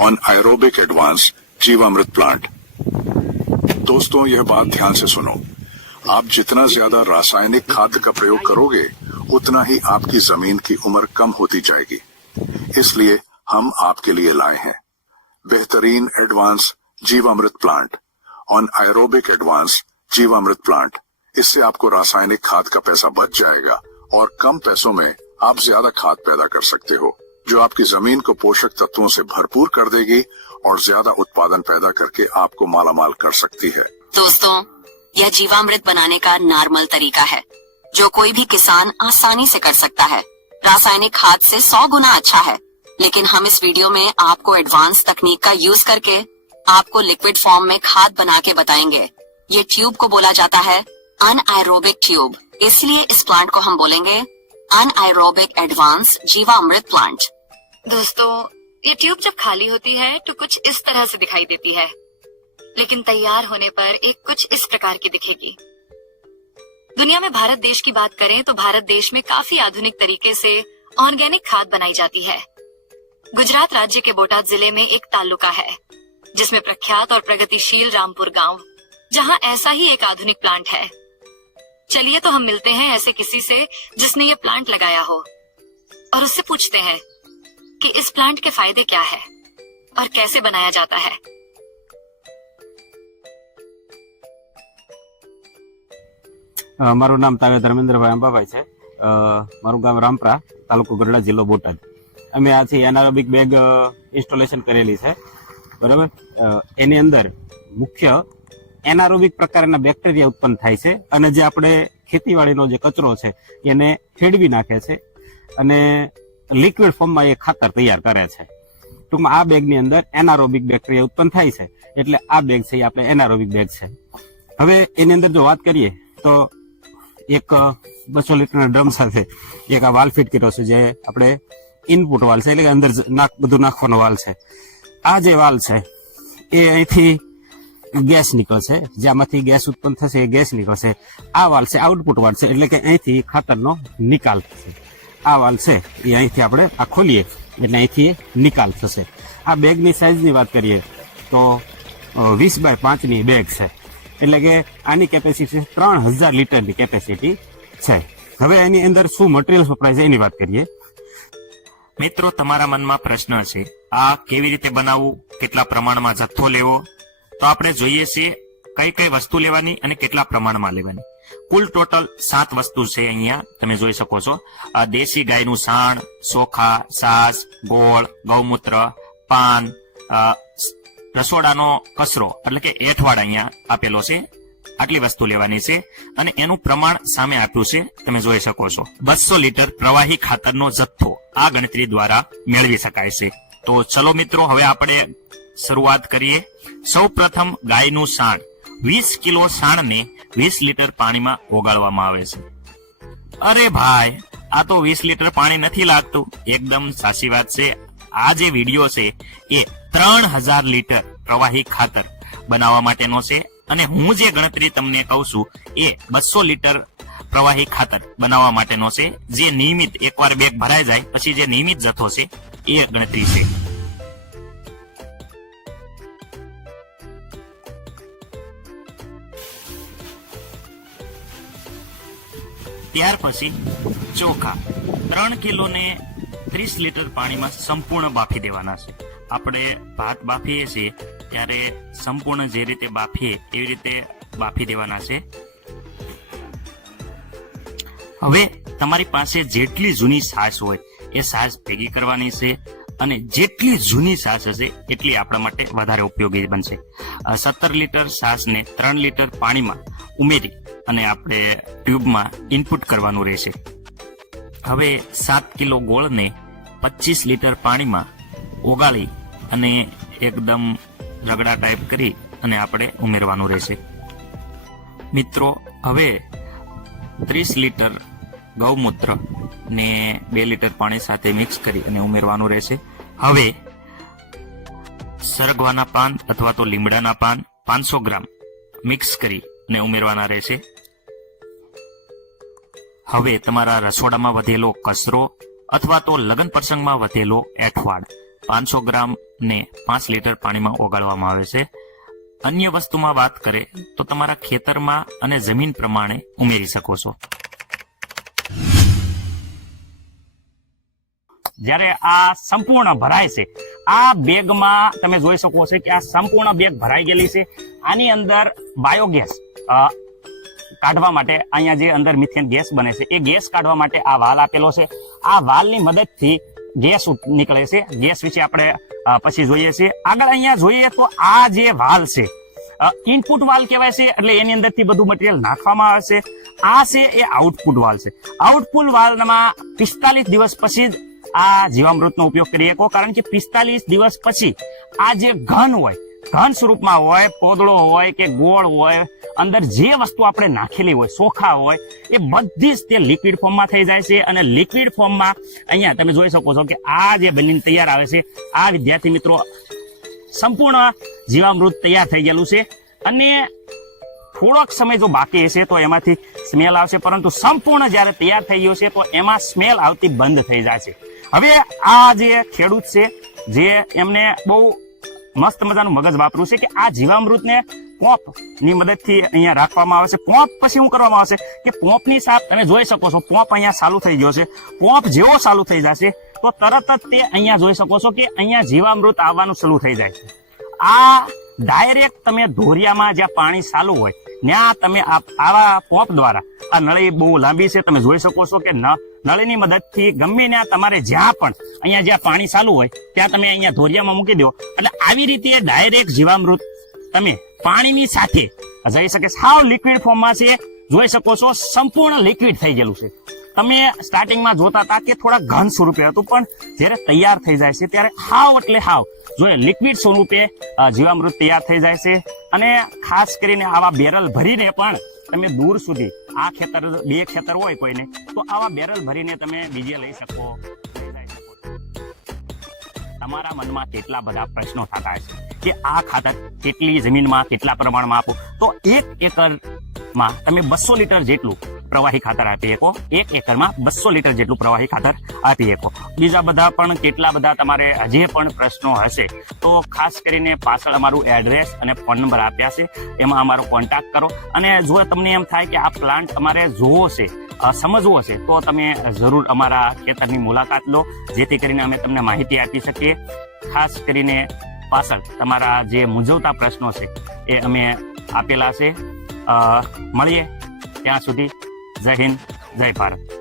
On aerobic advance Jeevamrut plant. दोस्तों, यह बात ध्यान से सुनो। आप जितना ज्यादा रासायनिक खाद का प्रयोग करोगे उतना ही आपकी जमीन की उम्र कम होती जाएगी। इसलिए हम आपके लिए लाए हैं बेहतरीन advance Jeevamrut plant on aerobic advance Jeevamrut plant. इससे आपको रासायनिक खाद का पैसा बच जाएगा और कम पैसों में आप ज्यादा खाद पैदा कर सकते हो, जो आपकी जमीन को पोषक तत्वों से भरपूर कर देगी और ज्यादा उत्पादन पैदा करके आपको मालामाल कर सकती है। दोस्तों, यह जीवामृत बनाने का नॉर्मल तरीका है जो कोई भी किसान आसानी से कर सकता है। रासायनिक खाद से 100 गुना अच्छा है, लेकिन हम इस वीडियो में आपको एडवांस तकनीक का यूज करके आपको लिक्विड फॉर्म में खाद बना के बताएंगे। ये ट्यूब को बोला जाता है अनएरोबिक ट्यूब, इसलिए इस प्लांट को हम बोलेंगे अनएरोबिक एडवांस जीवामृत प्लांट। दोस्तों, ये ट्यूब जब खाली होती है तो कुछ इस तरह से दिखाई देती है, लेकिन तैयार होने पर एक कुछ इस प्रकार की दिखेगी। दुनिया में भारत देश की बात करें तो भारत देश में काफी आधुनिक तरीके से ऑर्गेनिक खाद बनाई जाती है। गुजरात राज्य के बोटाद जिले में एक तालुका है जिसमें प्रख्यात और प्रगतिशील रामपुर गांव, जहां ऐसा ही एक आधुनिक प्लांट है। चलिए तो हम मिलते हैं ऐसे किसी से जिसने ये प्लांट लगाया हो और उससे पूछते हैं कि इस प्लांट के फायदे क्या है और कैसे बनाया जाता है। મારું નામ તાવે ધર્મેન્દ્રભાઈ અંબાભાઈ છે। મારું ગામ રામપરા, તાલુકો ગઢડા, જિલ્લો બોટાદ। અમે આ એનારોબિક બેગ ઇન્સ્ટોલેશન કરેલી છે, બરાબર। એની અંદર મુખ્ય એનારોબિક પ્રકારના બેક્ટેરિયા ઉત્પન્ન થાય છે અને જે આપણે ખેતીવાડીનો જે કચરો છે એને ફેડવી નાખે છે અને લિક્વિડ ફોર્મમાં એ ખાતર તૈયાર કરે છે। ટૂંકમાં આ બેગની અંદર એનારોબિક બેક્ટેરિયા ઉત્પન્ન થાય છે, એટલે આ બેગ છે એ આપણે એનારોબિક બેગ છે। હવે એની અંદર જો વાત કરીએ તો એક 200 લીટરના ડ્રમ સાથે એક આ વાલ ફિટ કર્યો છે, જે આપણે ઇનપુટ વાલ છે, એટલે કે અંદર બધું નાખવાનો વાલ છે। આ જે વાલ છે એ અહીંથી ગેસ નીકળશે, જ્યાંમાંથી ગેસ ઉત્પન્ન થશે એ ગેસ નીકળશે। આ વાલ છે આઉટપુટ વાલ છે, એટલે કે અહીંથી ખાતરનો નિકાલ થશે। આ વાલ છે એ અહીંથી આપણે આ ખોલીએ એટલે અહીંથી નિકાલ થશે। આ બેગની સાઇઝની વાત કરીએ તો 20 બાય 5ની બેગ છે, એટલે કે આની કેપેસિટી 3000 લીટરની કેપેસિટી છે। હવે એની અંદર શું મટીરિયલ વપરાય છે એની વાત કરીએ। મિત્રો, તમારા મનમાં પ્રશ્ન છે, આ કેવી રીતે બનાવવું, કેટલા પ્રમાણમાં જથ્થો લેવો? તો આપણે જોઈએ છીએ કઈ કઈ વસ્તુ લેવાની અને કેટલા પ્રમાણમાં લેવાની। કુલ ટોટલ 7 વસ્તુ છે। અહીંયા તમે જોઈ શકો છો, દેશી ગાયનું સાણ, ચોખા, છાશ, ગોળ, ગૌમૂત્ર, પાન, રસોડાનો કચરો એટલે કે એઠવાડ અહીંયા આપેલો છે। આટલી વસ્તુ લેવાની છે અને એનું પ્રમાણ સામે આપ્યું છે, તમે જોઈ શકો છો। 200 લીટર પ્રવાહી ખાતરનો જથ્થો આ ગણતરી દ્વારા મેળવી શકાય છે। તો ચલો મિત્રો, હવે આપણે શરૂઆત કરીએ। સૌ પ્રથમ ગાયનું સાણ, 20 કિલો સાણને 20 લીટર પાણીમાં ઓગાળવામાં આવે છે। અરે ભાઈ, આ તો 20 લીટર પાણી નથી લાગતું। એકદમ સાચી વાત છે। આ જે વિડીયો છે એ 3000 લીટર પ્રવાહી ખાતર બનાવવા માટેનો છે અને હું જે ગણતરી તમને કહું છું એ 200 લીટર પ્રવાહી ખાતર બનાવવા માટેનો છે, જે નિયમિત એકવાર બેગ ભરાઈ જાય પછી જે નિયમિત જથ્થો છે એ ગણતરી છે। ત્યાર પછી ચોખા 3 કિલોને 30 લીટર પાણીમાં સંપૂર્ણ બાફી દેવાના છે। આપણે ભાત બાફીએ છીએ ત્યારે સંપૂર્ણ જે રીતે બાફીએ એવી રીતે બાફી દેવાના છે। હવે તમારી પાસે જેટલી જૂની છાશ હોય એ છાશ ભેગી કરવાની છે અને જેટલી જૂની છાશ હશે એટલી આપણા માટે વધારે ઉપયોગી બનશે। 17 લીટર છાશને 3 લીટર પાણીમાં ઉમેરી અને આપણે ટ્યુબમાં ઇનપુટ કરવાનું રહેશે। હવે 7 કિલો ગોળને 25 લીટર પાણીમાં ઓગાળી અને એકદમ રગડા ટાઈપ કરી અને આપણે ઉમેરવાનું રહેશે। મિત્રો, હવે 30 લીટર ગૌમૂત્ર ને 2 લીટર પાણી સાથે મિક્સ કરી અને ઉમેરવાનું રહેશે। હવે સરગવાના પાન અથવા તો લીમડાના પાન 500 ગ્રામ મિક્સ કરી અને ઉમેરવાના રહેશે। હવે તમારા રસોડામાં વધેલો કચરો અથવા તો લગ્ન પ્રસંગમાં વધેલો એઠવાડ 500 ગ્રામ ને 5 લીટર પાણીમાં ઓગાળવામાં આવે છે. અન્ય વસ્તુમાં વાત કરે તો તમારા ખેતરમાં અને જમીન પ્રમાણે ઉમેરી શકો છો. જ્યારે આ સંપૂર્ણ ભરાય છે, આ બેગમાં તમે જોઈ શકો છો કે આ સંપૂર્ણ બેગ ભરાઈ ગયેલી છે. આની અંદર બાયોગેસ કાઢવા માટે, અહીંયા જે અંદર મિથેન ગેસ બને છે એ ગેસ કાઢવા માટે આ વાલ આપેલો છે. આ વાલની મદદથી ગેસ નીકળે છે. ગેસ વિશે આપણે પછી જોઈએ છીએ. આગળ અહીંયા જોઈએ તો આ જે વાલ છે ઇનપુટ વાલ કહેવાય છે, એટલે એની અંદરથી બધું મટીરિયલ નાખવામાં આવે છે. આ છે એ આઉટપુટ વાલ છે. આઉટપુટ વાલમાં 45 દિવસ પછી જ આ જીવામૃતનો ઉપયોગ કરી શકો, કારણ કે 45 દિવસ પછી આ જે ઘન હોય, ઘન સ્વરૂપમાં હોય, પોદળો હોય કે ગોળ હોય, અંદર જે વસ્તુ આપણે નાખેલી હોય, ચોખા હોય, એ બધી જ તે લિક્વિડ ફોર્મમાં થઈ જાય છે. અને લિક્વિડ ફોર્મમાં અહીંયા તમે જોઈ શકો છો કે આ જે બનીને તૈયાર આવે છે, આ વિદ્યાર્થી મિત્રો સંપૂર્ણ જીવામૃત તૈયાર થઈ ગયેલું છે. અને થોડોક સમય જો બાકી હશે તો એમાંથી સ્મેલ આવશે, પરંતુ સંપૂર્ણ જ્યારે તૈયાર થઈ ગયું છે તો એમાં સ્મેલ આવતી બંધ થઈ જાય છે. હવે આ જે ખેડૂત છે, જે એમને બહુ મસ્ત મજાનું મગજ વાપર્યું છે કે આ જીવામૃતને પોંપની મદદથી અહીંયા રાખવામાં આવે છે. પોંપ પછી શું કરવામાં આવશે કે પોંપની સાપ તમે જોઈ શકો છો, પોંપ અહીંયા ચાલુ થઈ ગયો છે. પોંપ જેવો ચાલુ થઈ જશે તો તરત જ તે અહીંયા જોઈ શકો છો કે અહીંયા જીવામૃત આવવાનું શરૂ થઈ જાય છે. આ ડાયરેક્ટ તમે ધોરિયામાં જ્યાં પાણી ચાલુ હોય ત્યાં તમે આવા પોંપ દ્વારા, આ નળી બહુ લાંબી છે, તમે જોઈ શકો છો કે નળીની મદદથી ગમે ત્યાં તમારે જ્યાં પણ અહીંયા જ્યાં પાણી ચાલુ હોય ત્યાં તમે અહીંયા ધોરિયામાં મૂકી દો, એટલે આવી રીતે ડાયરેક્ટ જીવામૃત તમે પાણીની સાથે જઈ શકે. સાવ લિક્વિડ ફોર્મમાં છે, જોઈ શકો છો સંપૂર્ણ લિક્વિડ થઈ ગયેલું છે. તમે સ્ટાર્ટિંગમાં જોતા હતા કે થોડા ઘન સ્વરૂપે હતું, પણ જ્યારે તૈયાર થઈ જાય છે ત્યારે હાવ એટલે હાવ જોઈએ લિક્વિડ સ્વરૂપે જીવામૃત તૈયાર થઈ જાય છે. અને ખાસ કરીને આવા બેરલ ભરીને પણ તમે દૂર સુધી, આ ખેતર 2 ખેતર હોય કોઈને, તો આવા બેરલ ભરીને તમે બીજે લઈ શકો. તમારા મનમાં કેટલા બધા પ્રશ્નો થતા હશે કે આ ખાતર કેટલી જમીનમાં કેટલા પ્રમાણમાં આપો, તો 1 એકરમાં તમે 200 લીટર જેટલું પ્રવાહી ખાતર આપી શકો. 1 એકરમાં 200 લીટર જેટલું પ્રવાહી ખાતર આપી શકો. બીજા બધા પણ કેટલા બધા તમારે હજી પણ પ્રશ્નો હશે તો ખાસ કરીને પાછળ અમારું એડ્રેસ અને ફોન નંબર આપ્યા છે, એમાં અમારો કોન્ટેક્ટ કરો. અને જો તમને એમ થાય કે આ પ્લાન્ટ તમારે જોવો છે, સમજવો છે, તો તમે જરૂર અમારા ખેતરની મુલાકાત લો, જેથી કરીને અમે તમને માહિતી આપી શકીએ. ખાસ કરીને પાછળ તમારા જે મૂંઝવતા પ્રશ્નો છે એ અમે આપેલા છે. મળીએ ત્યાં સુધી. જય હિન્દ, જય ભારત.